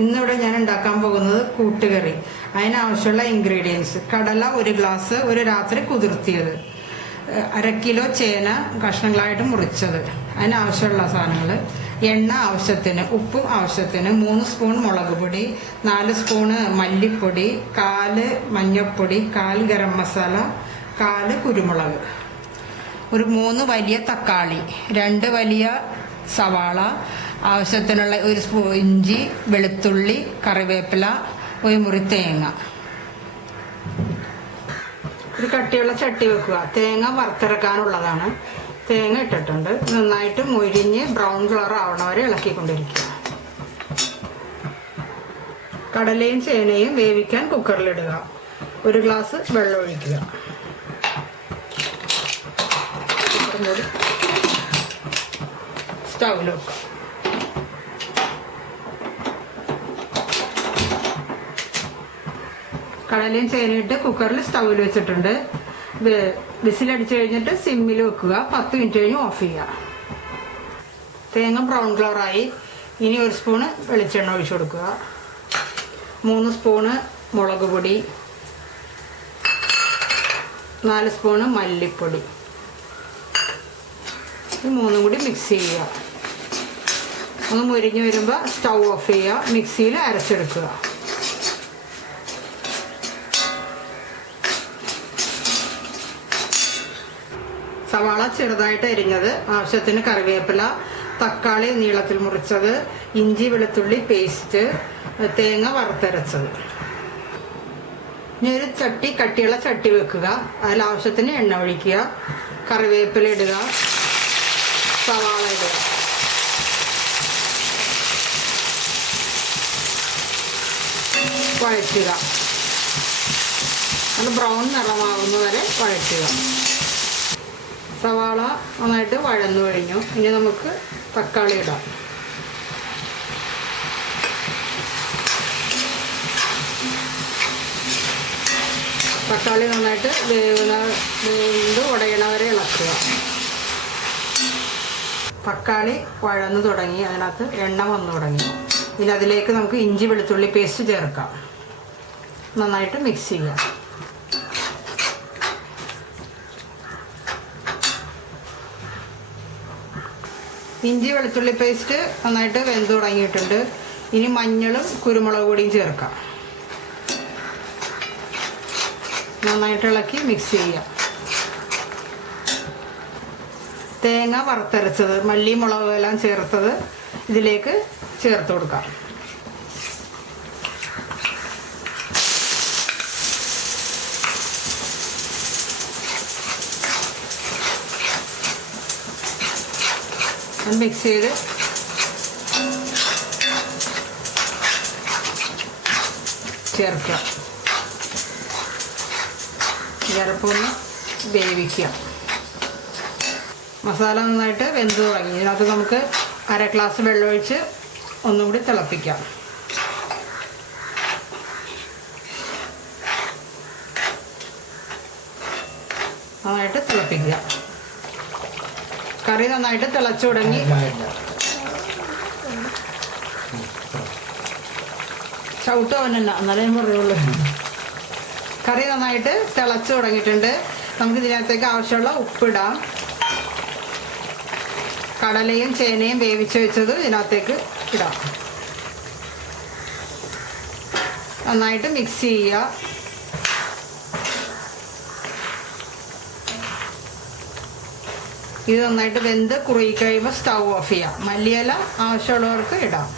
ഇന്നിവിടെ ഞാൻ ഉണ്ടാക്കാൻ പോകുന്നത് കൂട്ടുകറി. അതിനാവശ്യമുള്ള ഇൻഗ്രീഡിയൻസ്: കടല 1 ഗ്ലാസ്, ഒരു രാത്രി കുതിർത്തിയത്, 1/2 കിലോ ചേന കഷ്ണങ്ങളായിട്ട് മുറിച്ചത്. അതിനാവശ്യമുള്ള സാധനങ്ങൾ: എണ്ണ ആവശ്യത്തിന്, ഉപ്പും ആവശ്യത്തിന്, 3 സ്പൂൺ മുളക് പൊടി, 4 സ്പൂണ് മല്ലിപ്പൊടി, 1/4 മഞ്ഞൾപ്പൊടി, 1/4 ഗരം മസാല, 1/4 കുരുമുളക്, ഒരു 3 വലിയ തക്കാളി, 2 വലിയ സവാള, ആവശ്യത്തിനുള്ള 1 സ്പൂൺ ഇഞ്ചി, വെളുത്തുള്ളി, കറിവേപ്പില, 1 മുറി തേങ്ങ. ഒരു കട്ടിയുള്ള ചട്ടി വെക്കുക. തേങ്ങ വറുത്തിറക്കാനുള്ളതാണ്. തേങ്ങ ഇട്ടിട്ടുണ്ട്. നന്നായിട്ട് മൊരിഞ്ഞ് ബ്രൗൺ കളർ ആവണ വരെ ഇളക്കിക്കൊണ്ടിരിക്കുക. കടലയും ചേനയും വേവിക്കാൻ കുക്കറിലിടുക. 1 ഗ്ലാസ് വെള്ളം ഒഴിക്കുക. സ്റ്റൗവിൽ വെക്കുക. കടലയും ചേനയിട്ട് കുക്കറിൽ സ്റ്റൗവിൽ വെച്ചിട്ടുണ്ട്. വിസിലടിച്ചു കഴിഞ്ഞിട്ട് സിമ്മിൽ വെക്കുക. 10 മിനിറ്റ് കഴിഞ്ഞ് ഓഫ് ചെയ്യുക. തേങ്ങ ബ്രൗൺ കളറായി. ഇനി 1 സ്പൂണ് വെളിച്ചെണ്ണ ഒഴിച്ചു കൊടുക്കുക. 3 സ്പൂണ് മുളക് പൊടി, 4 സ്പൂണ് മല്ലിപ്പൊടി. ഈ 3 കൂടി മിക്സ് ചെയ്യുക. ഒന്ന് മുരിഞ്ഞ് വരുമ്പോൾ സ്റ്റൗ ഓഫ് ചെയ്യുക. മിക്സിയിൽ അരച്ചെടുക്കുക. സവാള ചെറുതായിട്ട് അരിഞ്ഞത്, ആവശ്യത്തിന് കറിവേപ്പില, തക്കാളി നീളത്തിൽ മുറിച്ചത്, ഇഞ്ചി വെളുത്തുള്ളി പേസ്റ്റ്, തേങ്ങ വറുത്തരച്ചത്. ഇനി ഒരു ചട്ടി, കട്ടിയുള്ള ചട്ടി വെക്കുക. അതിൽ ആവശ്യത്തിന് എണ്ണ ഒഴിക്കുക. കറിവേപ്പില ഇടുക, സവാള ഇടുക. വഴറ്റുക. അത് ബ്രൗൺ നിറമാകുന്നവരെ വഴറ്റുക. സവാള നന്നായിട്ട് വഴന്നു കഴിഞ്ഞു. ഇനി നമുക്ക് തക്കാളി ഇടാം. തക്കാളി നന്നായിട്ട് വെന്ത് ഉടയണവരെ ഇളക്കുക. തക്കാളി വഴന്നു തുടങ്ങി. അതിനകത്ത് എണ്ണ വന്നു തുടങ്ങി. ഇനി അതിലേക്ക് നമുക്ക് ഇഞ്ചി വെളുത്തുള്ളി പേസ്റ്റ് ചേർക്കാം. നന്നായിട്ട് മിക്സ് ചെയ്യാം. ഇഞ്ചി വെളുത്തുള്ളി പേസ്റ്റ് നന്നായിട്ട് വെന്ത് തുടങ്ങിയിട്ടുണ്ട്. ഇനി മഞ്ഞളും കുരുമുളക് പൊടിയും ചേർക്കാം. നന്നായിട്ട് ഇളക്കി മിക്സ് ചെയ്യാം. തേങ്ങ വറുത്തരച്ചത്, മല്ലി മുളക് എല്ലാം ചേർത്തത് ഇതിലേക്ക് ചേർത്ത് കൊടുക്കാം. മിക്സ് ചെയ്ത് ചേർക്കുക. ചിലപ്പൊന്ന് വേവിക്കുക. മസാല നന്നായിട്ട് വെന്ത് തുടങ്ങി. ഇതിനകത്ത് നമുക്ക് 1/2 ഗ്ലാസ് വെള്ളമൊഴിച്ച് ഒന്നും കൂടി തിളപ്പിക്കാം. നന്നായിട്ട് തിളപ്പിക്കുക. കറി നന്നായിട്ട് തിളച്ചു തുടങ്ങി. ചവിട്ട് അവനല്ല, എന്നാലേ ഞാൻ പറയുള്ളൂ. കറി നന്നായിട്ട് തിളച്ചു തുടങ്ങിയിട്ടുണ്ട്. നമുക്ക് ഇതിനകത്തേക്ക് ആവശ്യമുള്ള ഉപ്പിടാം. കടലയും ചേനയും വേവിച്ച് വെച്ചത് ഇതിനകത്തേക്ക് ഇടാം. നന്നായിട്ട് മിക്സ് ചെയ്യുക. ഇത് നന്നായിട്ട് വെന്ത് കുറുകി കഴിയുമ്പോൾ സ്റ്റൗ ഓഫ് ചെയ്യാം. മല്ലിയില ആവശ്യമുള്ളവർക്ക് ഇടാം.